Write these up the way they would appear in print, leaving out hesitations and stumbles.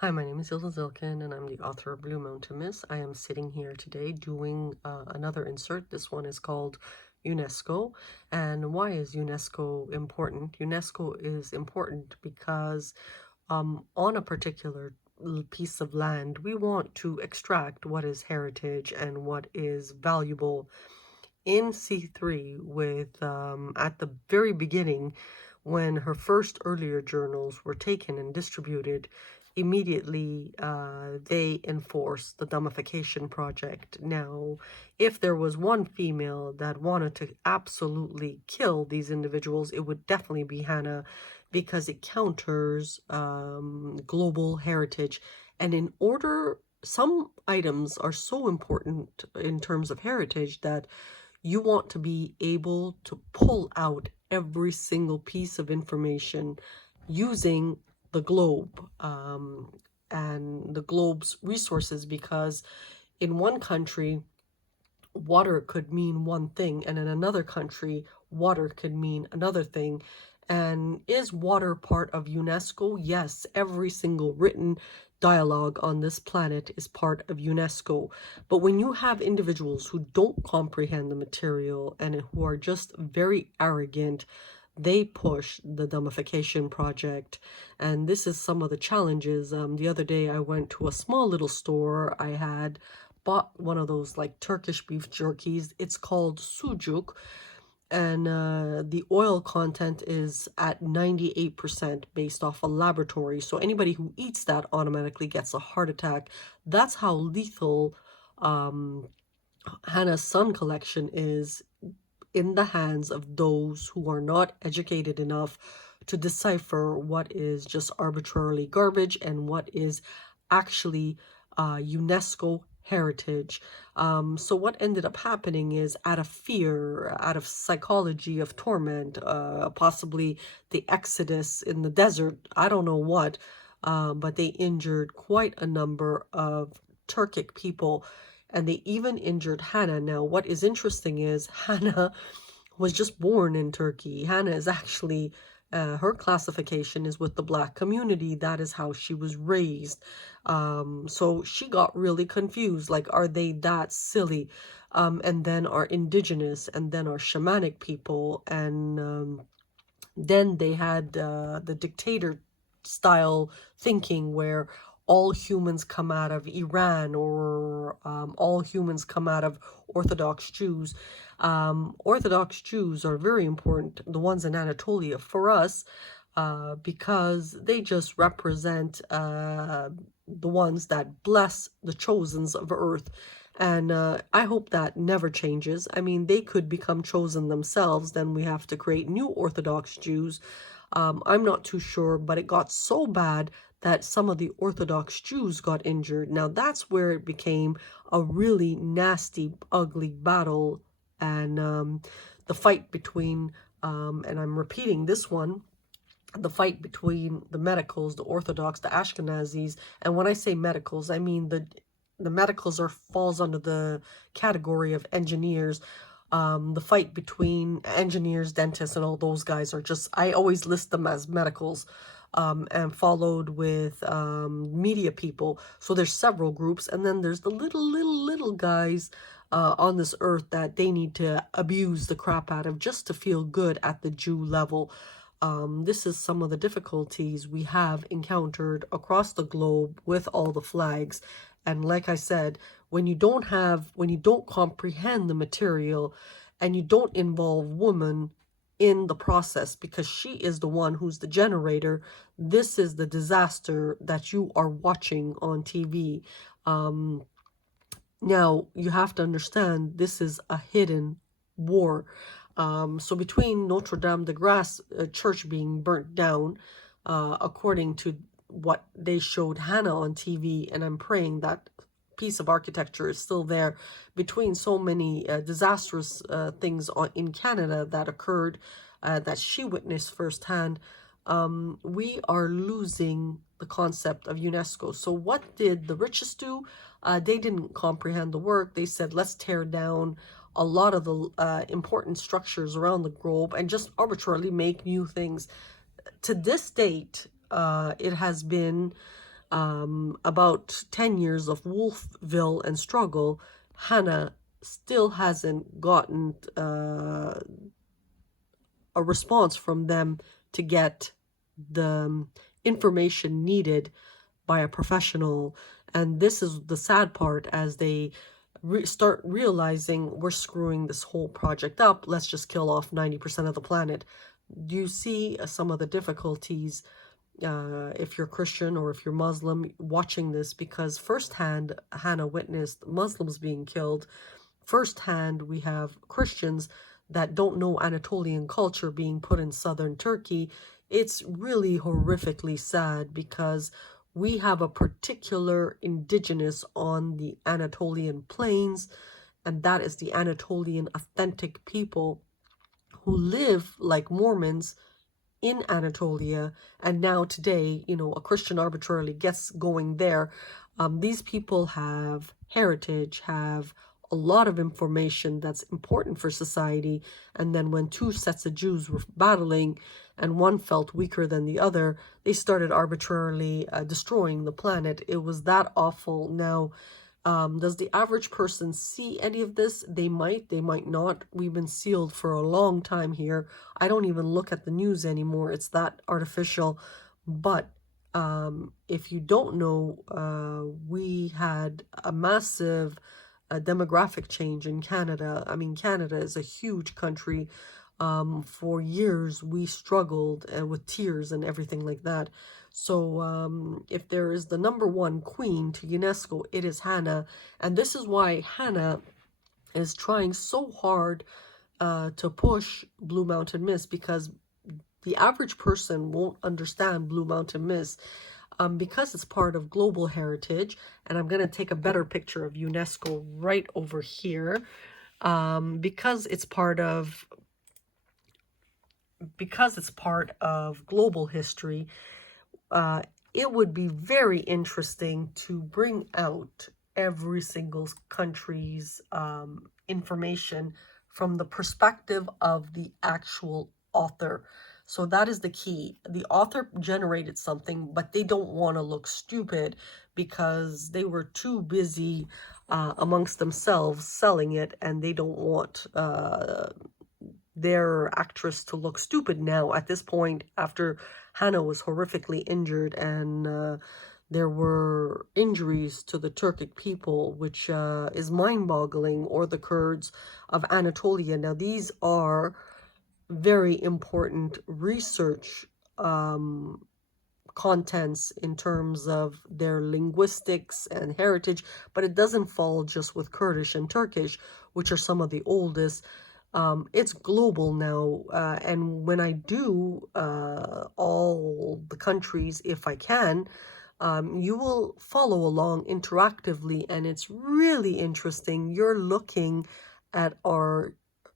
Hi, my name is Ilda Zilkin, and I'm the author of Blue Mountain Mist. I am sitting here today doing another insert. This one is called UNESCO. And why is UNESCO important? UNESCO is important because on a particular piece of land, we want to extract what is heritage and what is valuable. In C3, with at the very beginning, when her first earlier journals were taken and distributed, immediately they enforced the dummification project. Now, if there was one female that wanted to absolutely kill these individuals, it would definitely be Hannah, because it counters global heritage. And in order, some items are so important in terms of heritage that you want to be able to pull out every single piece of information using the globe and the globe's resources, because in one country water could mean one thing, and in another country water could mean another thing. And is water part of UNESCO? Yes, every single written dialogue on this planet is part of UNESCO. But when you have individuals who don't comprehend the material and who are just very arrogant, they push the dummification project. And this is some of the challenges. The other day I went to a small little store. I had bought one of those like Turkish beef jerkies. It's called sucuk, and the oil content is at 98% based off a laboratory. So anybody who eats that automatically gets a heart attack. That's how lethal Hannah's Sun collection is in the hands of those who are not educated enough to decipher what is just arbitrarily garbage and what is actually UNESCO heritage. So what ended up happening is, out of fear, out of psychology of torment, possibly the exodus in the desert, I don't know what, but they injured quite a number of Turkic people, and they even injured Hannah. Now, what is interesting is Hannah was just born in Turkey. Hannah is actually, her classification is with the Black community. That is how she was raised. So she got really confused. Like, are they that silly? And then our indigenous, and then our shamanic people, and then they had the dictator style thinking, where all humans come out of Iran, or all humans come out of Orthodox Jews. Orthodox Jews are very important, the ones in Anatolia, for us, because they just represent the ones that bless the chosens of earth. And I hope that never changes. I mean, they could become chosen themselves, then we have to create new Orthodox Jews. I'm not too sure, but it got so bad that some of the Orthodox Jews got injured. Now that's where it became a really nasty, ugly battle. And the fight between, and I'm repeating this one, the fight between the medicals, the Orthodox, the Ashkenazis. And when I say medicals, I mean the medicals are falls under the category of engineers. The fight between engineers, dentists, and all those guys are just, I always list them as medicals. And followed with media people. So there's several groups, and then there's the little guys on this earth that they need to abuse the crap out of just to feel good at the Jew level. This is some of the difficulties we have encountered across the globe with all the flags. And like I said, when you don't comprehend the material, and you don't involve woman in the process, because she is the one who's the generator, this is the disaster that you are watching on TV. Now, you have to understand, this is a hidden war. So between Notre Dame de Grace church being burnt down, according to what they showed Hannah on TV, and I'm praying that piece of architecture is still there, between so many disastrous things in Canada that occurred, that she witnessed firsthand, we are losing the concept of UNESCO. So what did the richest do? They didn't comprehend the work. They said, let's tear down a lot of the important structures around the globe and just arbitrarily make new things. To this date, it has been About 10 years of Wolfville and struggle, Hannah still hasn't gotten a response from them to get the information needed by a professional. And this is the sad part, as they start realizing we're screwing this whole project up. Let's just kill off 90% of the planet. Do you see some of the difficulties if you're Christian or if you're Muslim watching this? Because firsthand, Hannah witnessed Muslims being killed. Firsthand, we have Christians that don't know Anatolian culture being put in southern Turkey. It's really horrifically sad because we have a particular indigenous on the Anatolian plains, and that is the Anatolian authentic people who live like Mormons in Anatolia. And now today, a Christian arbitrarily gets going there. These people have heritage, have a lot of information that's important for society. And then when two sets of Jews were battling and one felt weaker than the other, they started arbitrarily destroying the planet. It was that awful. Now, does the average person see any of this? They might not. We've been sealed for a long time here. I don't even look at the news anymore. It's that artificial. But if you don't know, we had a massive demographic change in Canada. I mean, Canada is a huge country. For years, we struggled with tears and everything like that. So if there is the number one queen to UNESCO, it is Hannah. And this is why Hannah is trying so hard to push Blue Mountain Mist, because the average person won't understand Blue Mountain Mist because it's part of global heritage. And I'm going to take a better picture of UNESCO right over here because it's part of global history. It would be very interesting to bring out every single country's information from the perspective of the actual author. So that is the key. The author generated something, but they don't want to look stupid because they were too busy amongst themselves selling it, and they don't want their actress to look stupid now at this point, after Hannah was horrifically injured and there were injuries to the Turkic people, which is mind-boggling, or the Kurds of Anatolia. Now, these are very important research contents in terms of their linguistics and heritage, but it doesn't fall just with Kurdish and Turkish, which are some of the oldest. It's global now, and when I do all the countries, if I can, you will follow along interactively, and it's really interesting. You're looking at our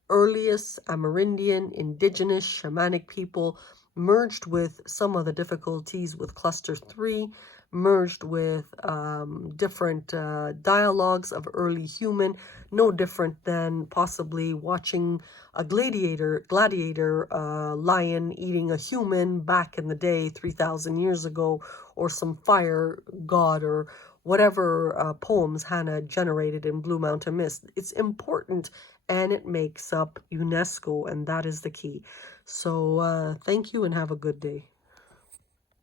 earliest Amerindian, indigenous, shamanic people, merged with some of the difficulties with cluster 3, merged with different dialogues of early human, no different than possibly watching a gladiator lion eating a human back in the day 3,000 years ago, or some fire god, or whatever poems Hannah generated in Blue Mountain Mist. It's important, and it makes up UNESCO, and that is the key. So thank you and have a good day.